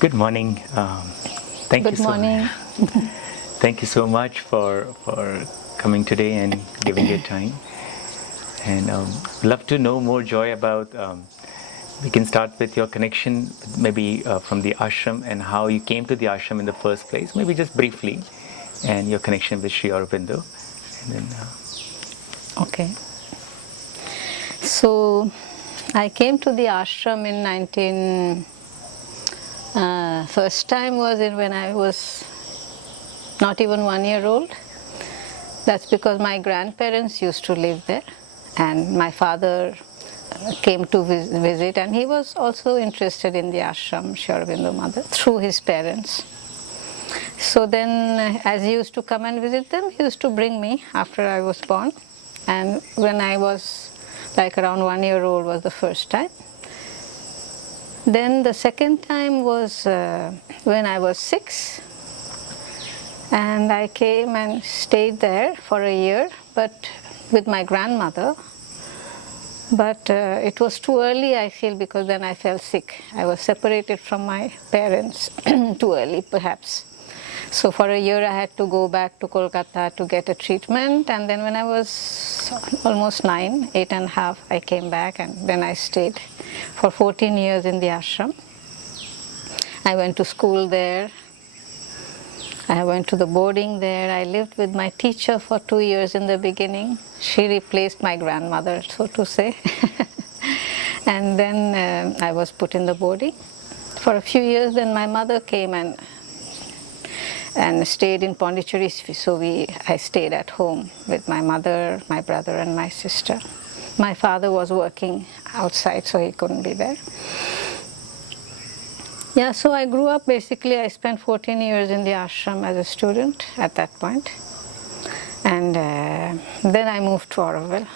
Good morning. Thank you Good morning. thank you so much for coming today and giving your time. And love to know more, Joy, about. We can start with your connection, maybe from the ashram and how you came to the ashram in the first place. Maybe just briefly, and your connection with Sri Aurobindo, and then. Okay. So, I came to the ashram in 19. First time was when I was not even 1 year old. That's because my grandparents used to live there, and my father came to visit, and he was also interested in the ashram, Sri Aurobindo Mother, through his parents. So then, as he used to come and visit them, he used to bring me after I was born. And when I was like around 1 year old was the first time. Then the second time was when I was 6. And I came and stayed there for a year, but with my grandmother. But it was too early, I feel, because then I fell sick. I was separated from my parents too early, perhaps. So for a year I had to go back to Kolkata to get a treatment, and then when I was almost 9, 8.5, I came back, and then I stayed for 14 years in the ashram. I went to school there. I went to the boarding there. I lived with my teacher for 2 years in the beginning. She replaced my grandmother, so to say. And then I was put in the boarding. For a few years, then my mother came and stayed in Pondicherry, so I stayed at home with my mother, my brother and my sister. My father was working outside, so he couldn't be there. Yeah, so I grew up, basically I spent 14 years in the ashram as a student at that point. And then I moved to Auroville.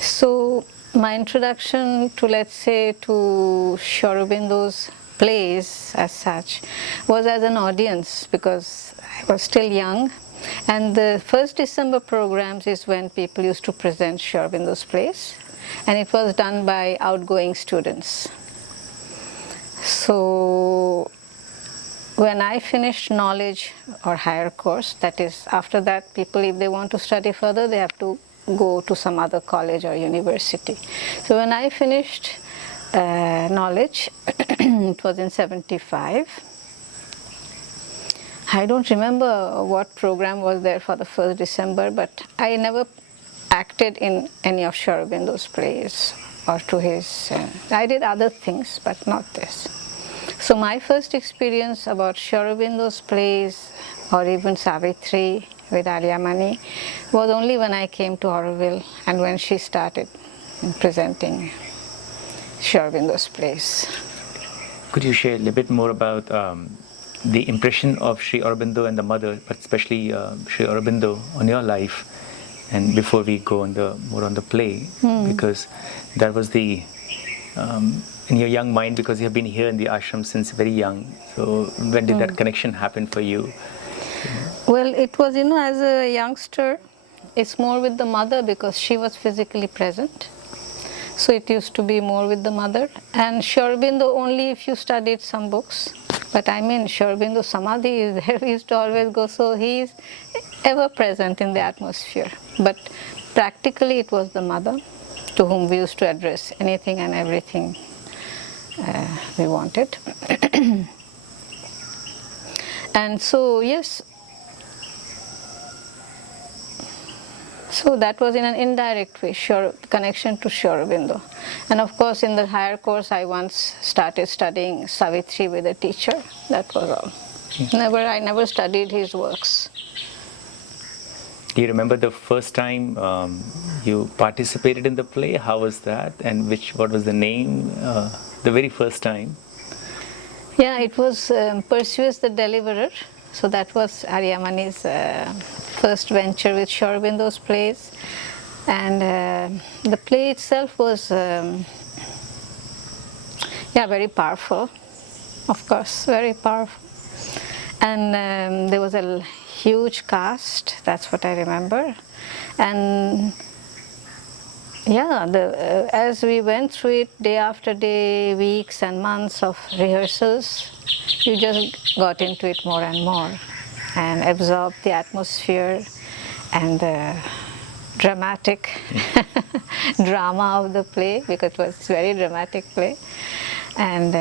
So my introduction to, let's say, to Sri Aurobindo's plays as such was as an audience, because I was still young, and the first December programs is when people used to present Sri Aurobindo's plays, and it was done by outgoing students. So when I finished knowledge or higher course, that is, after that people, if they want to study further, they have to go to some other college or university. So when I finished knowledge, it was in 75. I don't remember what program was there for the first December, but I never acted in any of Sri Aurobindo's plays or to his. I did other things, but not this. So my first experience about Sri Aurobindo's plays, or even Savitri with Arimani, was only when I came to Auroville and when she started presenting Sri Aurobindo's plays. Could you share a little bit more about the impression of Sri Aurobindo and the mother, but especially Sri Aurobindo on your life, and before we go on more on the play, because that was the in your young mind, because you have been here in the ashram since very young. So when did that connection happen for you? Well, it was, as a youngster, it's more with the mother because she was physically present. So it used to be more with the mother. And Sri Aurobindo only if you studied some books. But I mean, Sri Aurobindo Samadhi is there, we used to always go, so he is ever present in the atmosphere. But practically it was the mother to whom we used to address anything and everything we wanted. And so, yes, so that was in an indirect way, connection to Sri Aurobindo. And of course, in the higher course, I once started studying Savitri with a teacher. That was all. I never studied his works. Do you remember the first time you participated in the play? How was that? And what was the name? The very first time? Yeah, it was Perseus the Deliverer. So that was Arimani's first venture with Sri Aurobindo's plays. And the play itself was, very powerful. Of course, very powerful. And there was a huge cast, that's what I remember. And Yeah, as we went through it day after day, weeks and months of rehearsals, you just got into it more and more and absorbed the atmosphere and the dramatic drama of the play, because it was a very dramatic play, and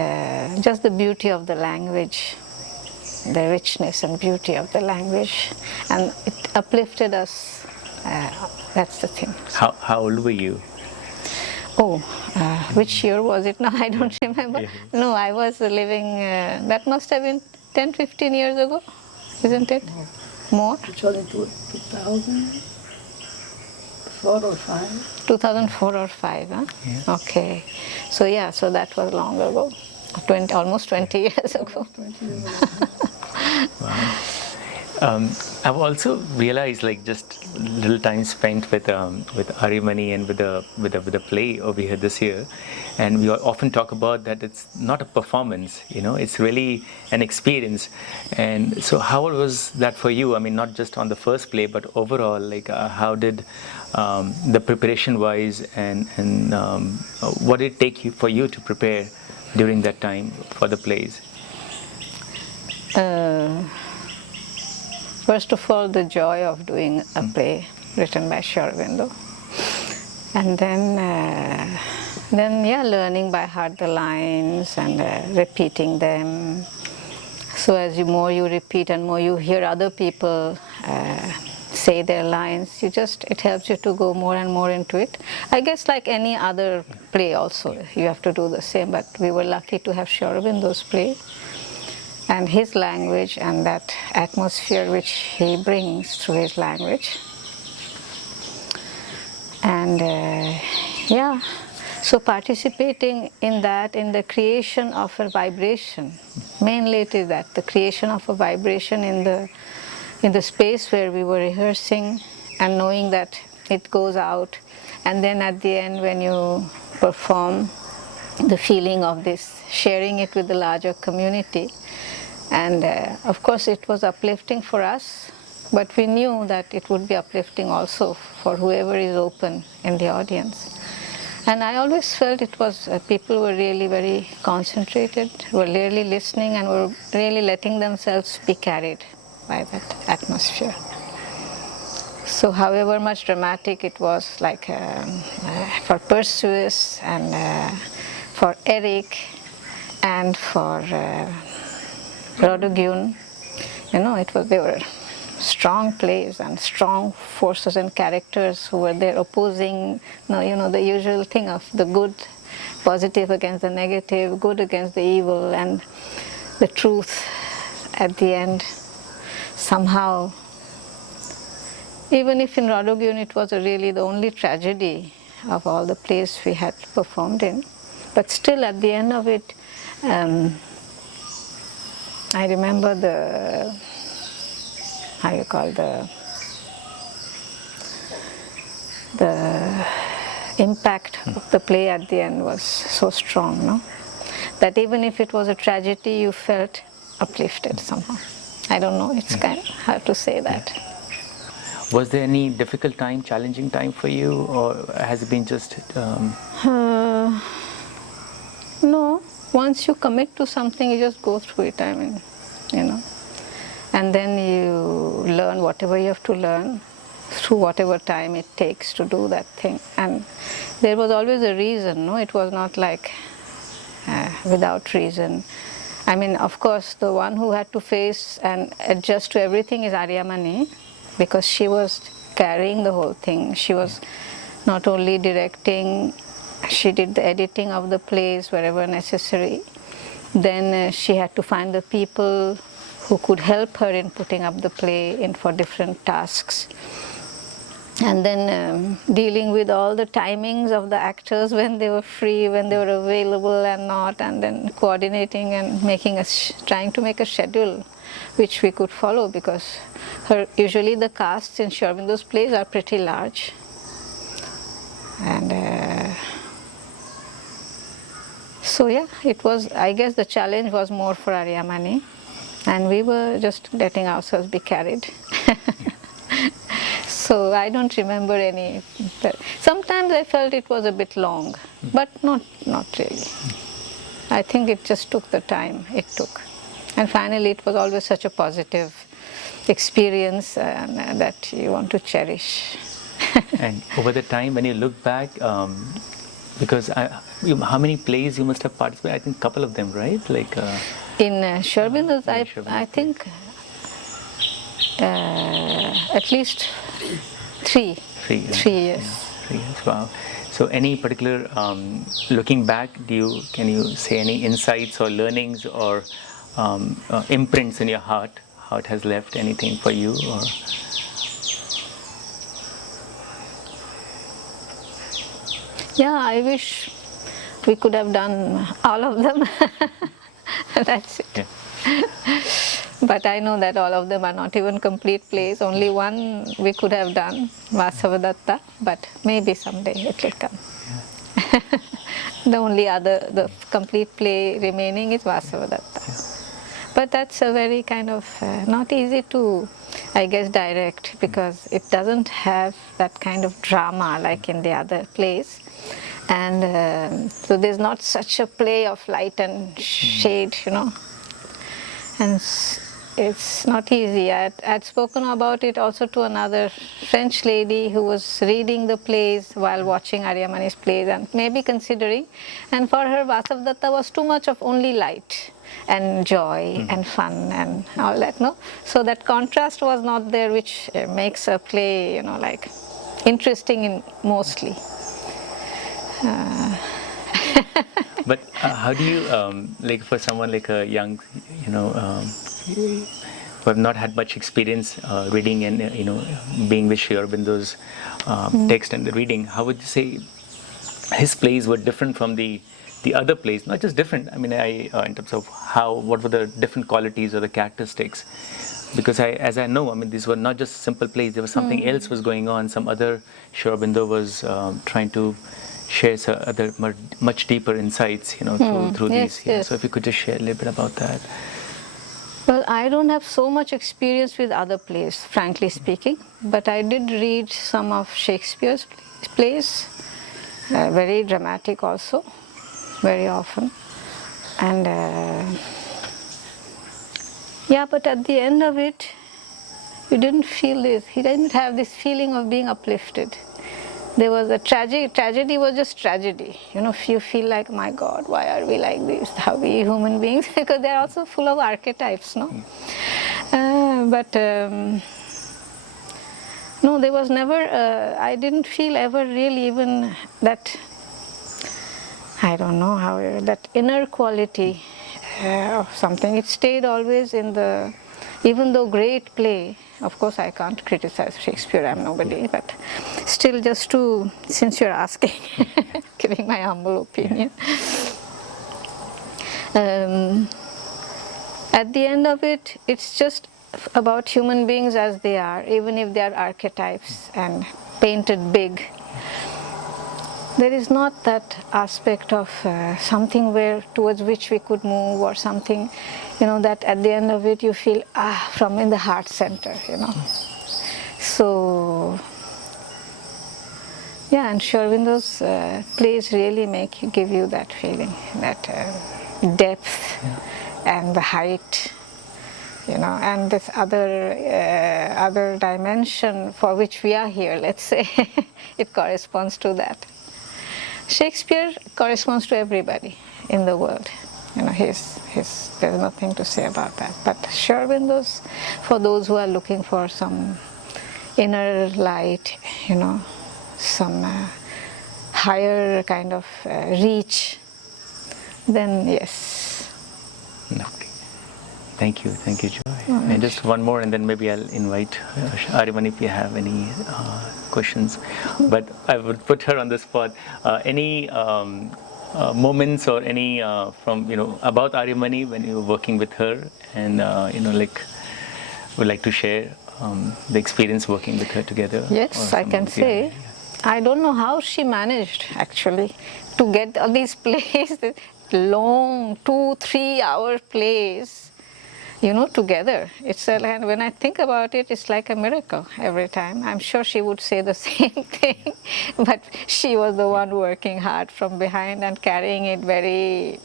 just the beauty of the language, the richness and beauty of the language, and it uplifted us. That's the thing. How old were you? Oh, which year was it now? I don't remember. Yeah. No, I was living, that must have been 10, 15 years ago, isn't it? More? Which was in 2004 or 5. 2004 or 5, huh? Yeah. Okay. So yeah, so that was long ago. Almost 20 years ago. 20 years ago. I've also realized, like, just little time spent with Arimani and with the play over here this year, and we often talk about that it's not a performance, it's really an experience. And so, how was that for you? I mean, not just on the first play, but overall, like, how did the preparation wise, and what did it take for you to prepare during that time for the plays? First of all, the joy of doing a play written by Sri Aurobindo, and then learning by heart the lines and repeating them. So as more you repeat and more you hear other people say their lines, it helps you to go more and more into it. I guess like any other play also, you have to do the same, but we were lucky to have Sri Aurobindo's play and his language and that atmosphere which he brings through his language. And so participating in that, in the creation of a vibration, mainly it is that, the creation of a vibration in the space where we were rehearsing, and knowing that it goes out, and then at the end when you perform, the feeling of this, sharing it with the larger community. And of course it was uplifting for us, but we knew that it would be uplifting also for whoever is open in the audience. And I always felt it was, people were really very concentrated, were really listening, and were really letting themselves be carried by that atmosphere. So however much dramatic it was, like for Perseus and for Eric and for Rodogune, they were strong plays and strong forces and characters who were there opposing, the usual thing of the good, positive against the negative, good against the evil, and the truth at the end. Somehow, even if in Rodogune it was really the only tragedy of all the plays we had performed in, but still at the end of it, I remember the impact of the play at the end was so strong, no? That even if it was a tragedy, you felt uplifted somehow. I don't know, it's kind of hard to say that. Was there any difficult time, challenging time for you, or has it been just... No, once you commit to something, you just go through it, and then you learn whatever you have to learn through whatever time it takes to do that thing. And there was always a reason, no? It was not like without reason. I mean, of course, the one who had to face and adjust to everything is Arimani, because she was carrying the whole thing. She was not only directing, she did the editing of the plays wherever necessary. Then she had to find the people who could help her in putting up the play in for different tasks. And then dealing with all the timings of the actors, when they were free, when they were available and not, and then coordinating and trying to make a schedule which we could follow, because usually the casts in Sri Aurobindo's plays are pretty large. And so yeah, it was, I guess the challenge was more for Arimani, and we were just letting ourselves be carried. So I don't remember any. Sometimes I felt it was a bit long, but not really. I think it just took the time it took. And finally it was always such a positive experience that you want to cherish. And over the time, when you look back, because how many plays you must have participated? I think a couple of them, right? Like In Sri Aurobindo's, Sri I Aurobindo's think at least three. 3 years. 3 years. Yeah, 3 years. Wow. So, any particular looking back, can you say any insights or learnings or imprints in your heart? How it has left anything for you, or? Yeah, I wish we could have done all of them. That's it. Yeah. But I know that all of them are not even complete plays. Only one we could have done, Vasavadatta, but maybe someday it will come. Yeah. The complete play remaining is Vasavadatta. Yeah. But that's a very kind of not easy to, I guess, direct, because it doesn't have that kind of drama like in the other plays. And so there's not such a play of light and shade, and it's not easy. I'd spoken about it also to another French lady who was reading the plays while watching Arimani's plays and maybe considering, and for her Vasavadatta was too much of only light and joy and fun and all that, no? So that contrast was not there, which makes a play, like interesting in mostly. But how do you, like for someone like a young, who have not had much experience reading and, being with Sri Aurobindo's text and the reading, how would you say his plays were different from the other plays? Not just different, I mean, in terms of what were the different qualities or the characteristics? Because as I know, I mean, these were not just simple plays, there was something else was going on, some other Sri Aurobindo was trying to share some other much deeper insights, through Yes, these. yes. So if you could just share a little bit about that. Well, I don't have so much experience with other plays, frankly speaking, but I did read some of Shakespeare's plays, very dramatic also, very often. And yeah, but at the end of it, you didn't feel this. He didn't have this feeling of being uplifted. There was a tragedy was just tragedy. You feel like, my God, why are we like this? How we human beings? Because they're also full of archetypes, no? No, there was never, I didn't feel ever really even that, I don't know how, that inner quality of something. It stayed always in even though great play, of course I can't criticize Shakespeare, I'm nobody, but still since you're asking, giving my humble opinion. At the end of it, it's just about human beings as they are, even if they are archetypes and painted big. There is not that aspect of something towards which we could move, or something, that at the end of it you feel, from in the heart center, So, yeah, and Sri Aurobindo's plays really give you that feeling, that depth and the height, and this other dimension for which we are here, let's say, it corresponds to that. Shakespeare corresponds to everybody in the world. There's nothing to say about that. But Sri Aurobindo's, for those who are looking for some inner light, some higher kind of reach, then yes. Okay. Thank you, Joy. And just one more, and then maybe I'll invite Arimani if you have any questions. But I would put her on the spot. Any moments or any from about Arimani when you were working with her, and would like to share the experience working with her together? Yes, I can say. I don't know how she managed actually to get all these plays, long 2-3 hour plays. together. And when I think about it, it's like a miracle every time. I'm sure she would say the same thing, but she was the one working hard from behind and carrying it very,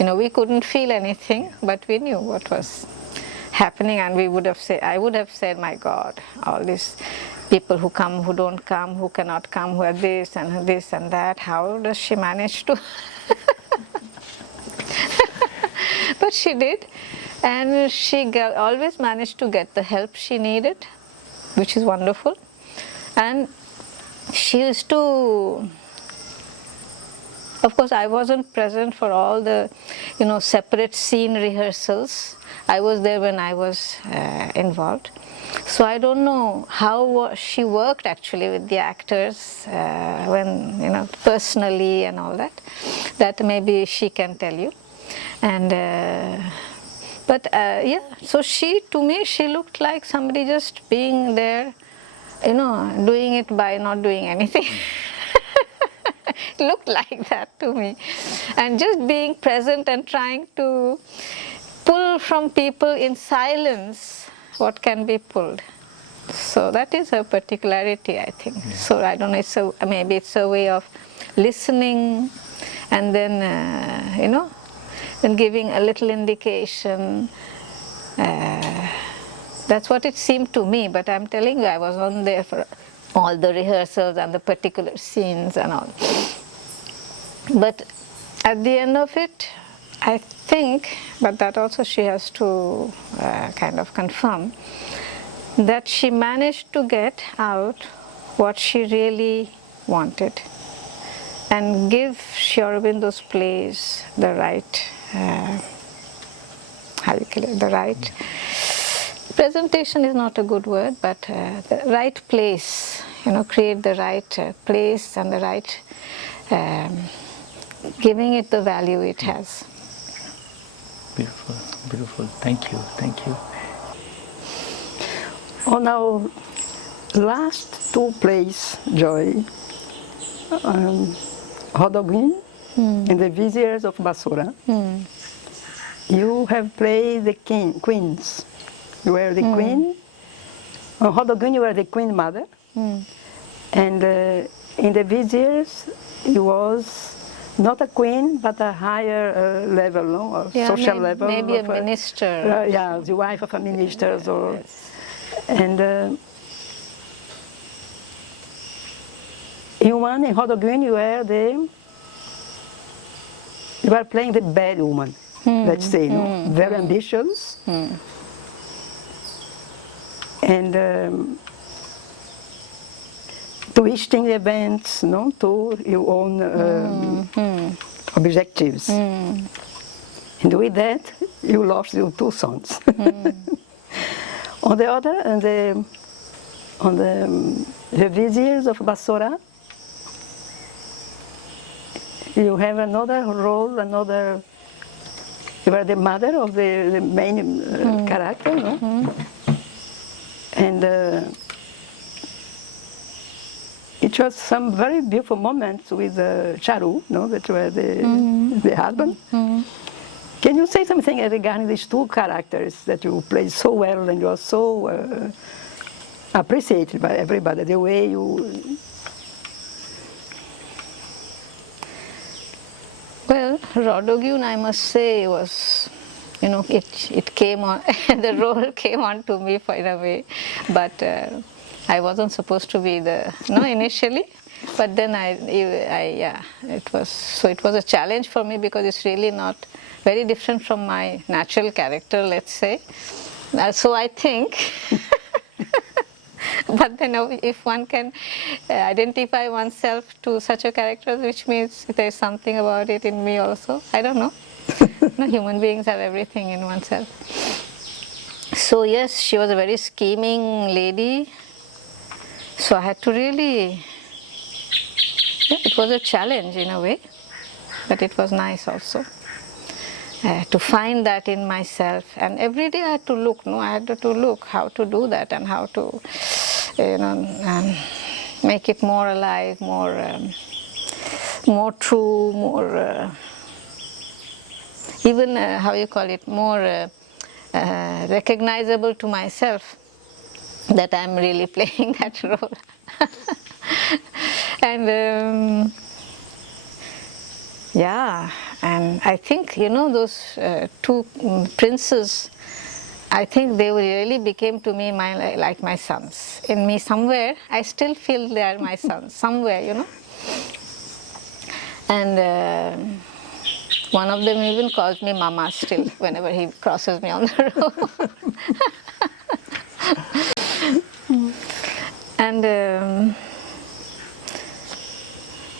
we couldn't feel anything, but we knew what was happening, and I would have said, my God, all these people who come, who don't come, who cannot come, who are this and that, how does she manage to? But she did, and she always managed to get the help she needed, which is wonderful. And she used to, of course, I wasn't present for all the, separate scene rehearsals. I was there when I was involved. So I don't know how she worked actually with the actors, personally and all that. That maybe she can tell you. And so to me, she looked like somebody just being there, doing it by not doing anything. It looked like that to me. And just being present and trying to pull from people in silence what can be pulled. So that is her particularity, I think. Yeah. So I don't know, maybe it's a way of listening and then, and giving a little indication. That's what it seemed to me, but I'm telling you, I was on there for all the rehearsals and the particular scenes and all. But at the end of it, I think, but that also she has to kind of confirm, that she managed to get out what she really wanted and give Sri Aurobindo's plays the right, the right presentation is not a good word, but the right place, create the right place and the right, giving it the value it has. Beautiful, beautiful. Thank you, thank you. On our last two plays, Joy, Rodogune and the Viziers of Basora, you have played the queens. You were the queen. On Rodogune, you were the queen mother. And in the Viziers, you was not a queen, but a higher level, no? Or social level. Maybe a minister. Yeah, the wife of a minister. Yes. And in Rodogune, you were playing the bad woman, let's say, no? Very ambitious. And twisting the events, no, to your own objectives. And with that, you lost your two sons. On the other, on the Viziers of Basora, you have another role, you are the mother of the main character, no? And it was some very beautiful moments with Charu, no, that were the husband. Can you say something regarding these two characters that you played so well and you are so appreciated by everybody, the way you... Well, Rodogune, I must say, was, it came on, the role came on to me in a way, but I wasn't supposed to be initially, but then it was a challenge for me because it's really not very different from my natural character, let's say. So I think, but then if one can identify oneself to such a character, which means there's something about it in me also, I don't know. Human beings have everything in oneself. So yes, she was a very scheming lady. So I had to really, it was a challenge in a way, but it was nice also to find that in myself. And every day I had to look, I had to look how to do that and how to, make it more alive, more true, more, even, more recognizable to myself that I'm really playing that role. And yeah, and I think, you know, those two princes, I think they really became to me like my sons. In me somewhere, I still feel they are my sons, somewhere, you know. And one of them even calls me Mama still, whenever he crosses me on the road. And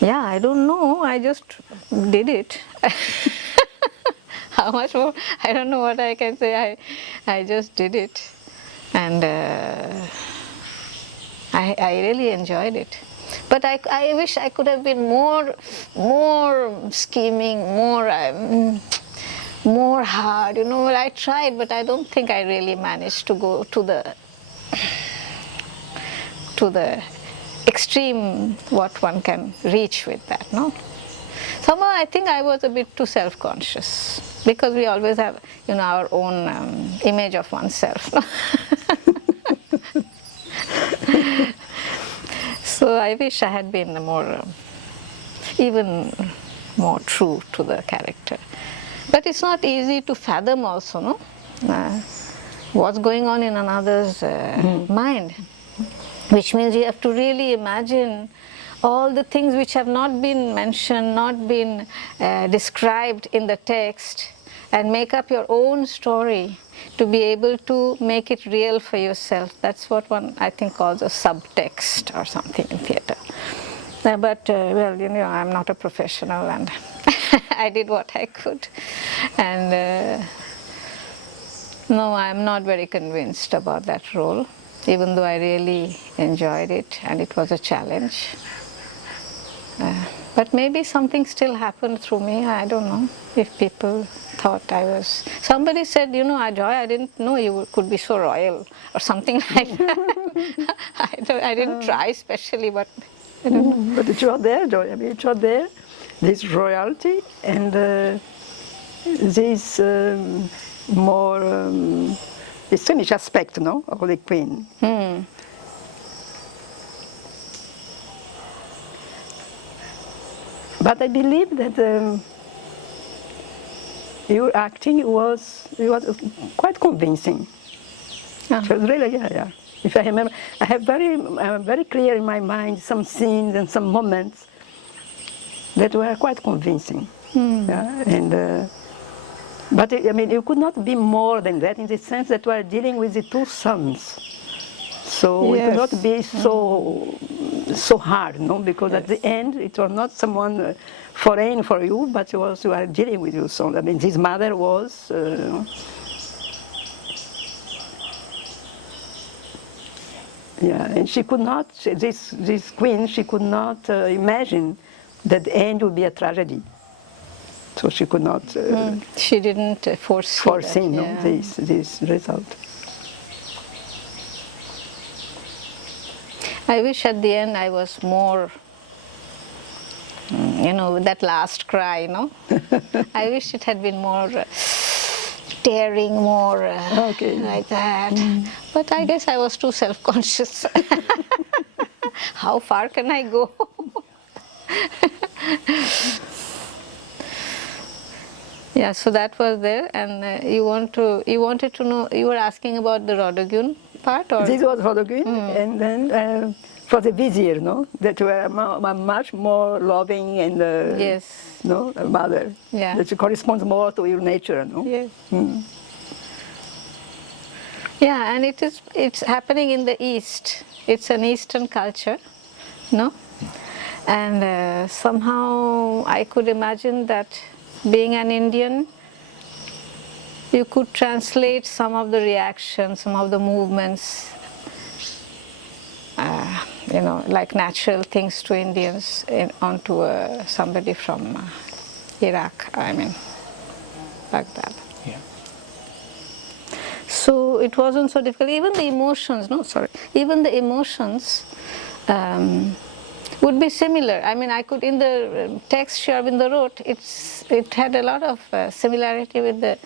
yeah, I don't know, I just did it. How much more? I don't know what I can say. I just did it. And I really enjoyed it. But I wish I could have been more scheming, more hard. You know, I tried, but I don't think I really managed to go to the extreme what one can reach with that, no? Somehow I think I was a bit too self-conscious, because we always have, you know, our own image of oneself. So I wish I had been even more true to the character. But it's not easy to fathom also, no? What's going on in another's mind. Which means you have to really imagine all the things which have not been mentioned, not been described in the text, and make up your own story to be able to make it real for yourself. That's what one, I think, calls a subtext or something in theatre. Well, you know, I'm not a professional, and I did what I could. And no, I'm not very convinced about that role, even though I really enjoyed it and it was a challenge. But maybe something still happened through me, I don't know, if people thought I was... Somebody said, you know, Joy, I didn't know you could be so royal, or something like that. I didn't try especially, but I don't know. But it was there, Joy. I mean, it was there, this royalty and this more this Finnish aspect, no, of the queen. But I believe that your acting was quite convincing. It was really, yeah. If I remember, I have very clear in my mind some scenes and some moments that were quite convincing. Yeah? And but I mean, you could not be more than that, in the sense that we are dealing with the two sons. So it could not be so hard, no? Because at the end, it was not someone foreign for you, but you are dealing with your son. I mean, his mother was. Yeah, and she could not. This queen, she could not imagine that the end would be a tragedy. So she could not. She didn't foresee no, this result. I wish at the end I was more, you know, that last cry, you know. I wish it had been more tearing, more like that. But I guess I was too self-conscious. How far can I go? Yeah, so that was there, and you wanted to know. You were asking about the Rodogun part, or this was Rodogun, and then for the vizier, no, that were much more loving and yes, no, mother. Yeah, that corresponds more to your nature, no. Yes. Yeah, and it's happening in the East. It's an Eastern culture, no, and somehow I could imagine that. Being an Indian, you could translate some of the reactions, some of the movements, you know, like natural things to Indians onto somebody from Iraq, I mean, like that. Yeah. So it wasn't so difficult. Even the emotions, even the emotions would be similar. I mean, I could, in the text Sri Aurobindo wrote, it had a lot of similarity with the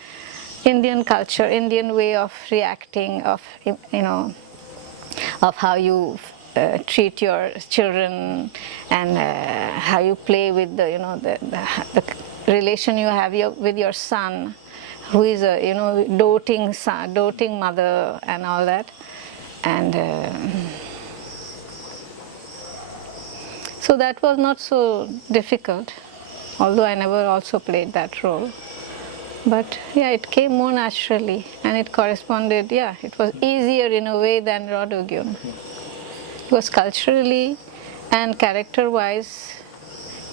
Indian culture, Indian way of reacting, of of how you treat your children, and how you play with the relation you have with your son, who is a doting son, doting mother, and all that, and so that was not so difficult, although I never also played that role. But yeah, it came more naturally, and it corresponded, yeah, it was easier in a way than Rodogyun. It was culturally and character-wise,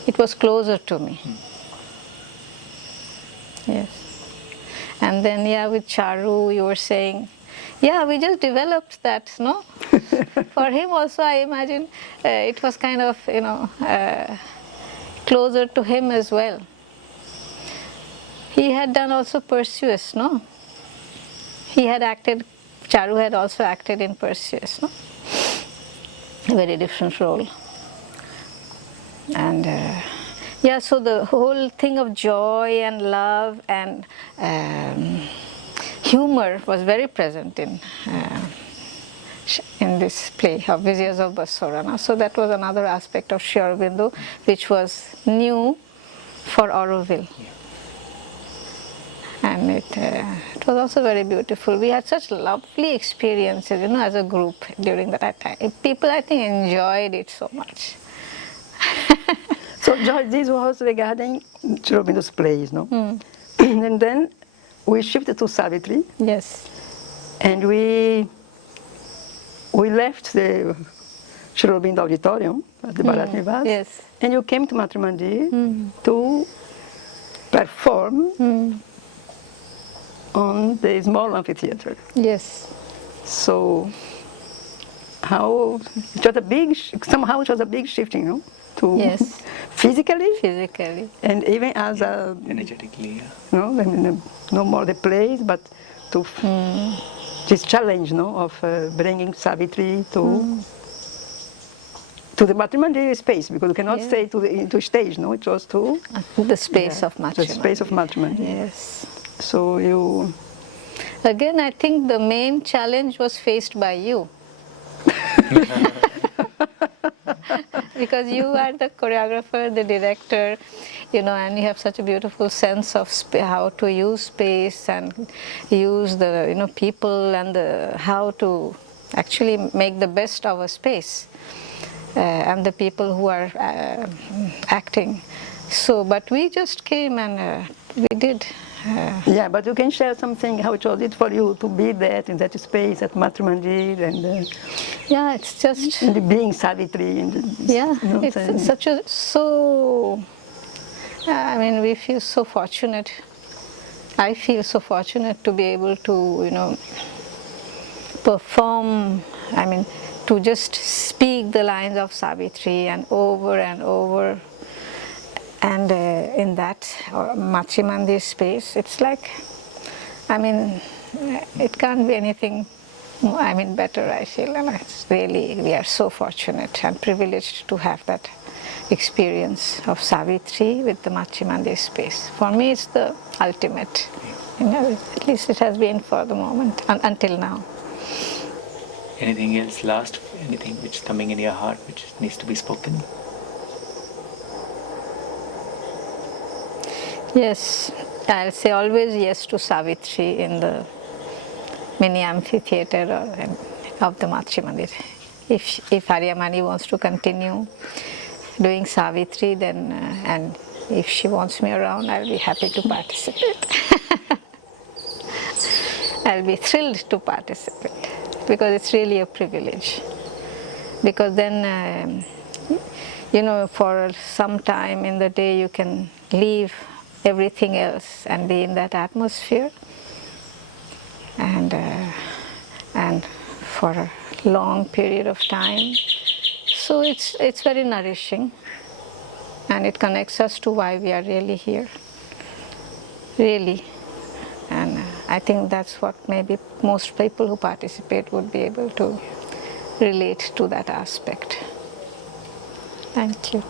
it was closer to me. Yes. And then, yeah, with Charu, you were saying, yeah, we just developed that, no? For him also, I imagine, it was kind of, closer to him as well. He had done also Perseus, no? He had acted, Charu had also acted in Perseus, no? A very different role. And yeah, so the whole thing of joy and love and humor was very present in this play of Viziers of Basora. No? So that was another aspect of Sri Aurobindo, which was new for Auroville. And it was also very beautiful. We had such lovely experiences, as a group during that time. People, I think, enjoyed it so much. So, George, this was regarding Sri Aurobindo's plays, no? And then we shifted to Savitri. Yes. And we left the Sri Aurobindo Auditorium at the Bharat Nivas. Yes. And you came to Matrimandir to perform on the small amphitheater. Yes. So how it was a big, somehow it was a big shifting, no? To Yes. physically, and even as a Energetically, yeah. no, I mean, no more the plays, but to this challenge, no, of bringing Savitri to the Matrimandir space, because you cannot stay into stage, no, it was to The space of Matrimandir. the space of Matrimandir. Yes. So you. Again, I think the main challenge was faced by you. Because you are the choreographer, the director, and you have such a beautiful sense of how to use space and use the people and how to actually make the best of a space and the people who are acting. So, but we just came and we did. Yeah, but you can share something how it was for you to be there in that space at Matrimandir and yeah, it's just and being Savitri. And, yeah, it's such a I mean, we feel so fortunate. I feel so fortunate to be able to perform. I mean, to just speak the lines of Savitri and over. And in that Matrimandir space, it's like, I mean, it can't be anything, better, I feel. And it's really, we are so fortunate and privileged to have that experience of Savitri with the Matrimandir space. For me, it's the ultimate. At least it has been for the moment, until now. Anything else last? Anything which is coming in your heart which needs to be spoken? Yes, I'll say always yes to Savitri in the mini amphitheater of the Matrimandir. If Arimani wants to continue doing Savitri, then and if she wants me around, I'll be happy to participate. I'll be thrilled to participate because it's really a privilege. Because then, for some time in the day you can leave everything else and be in that atmosphere, and for a long period of time. So it's very nourishing, and it connects us to why we are really here, really. And I think that's what maybe most people who participate would be able to relate to that aspect. Thank you.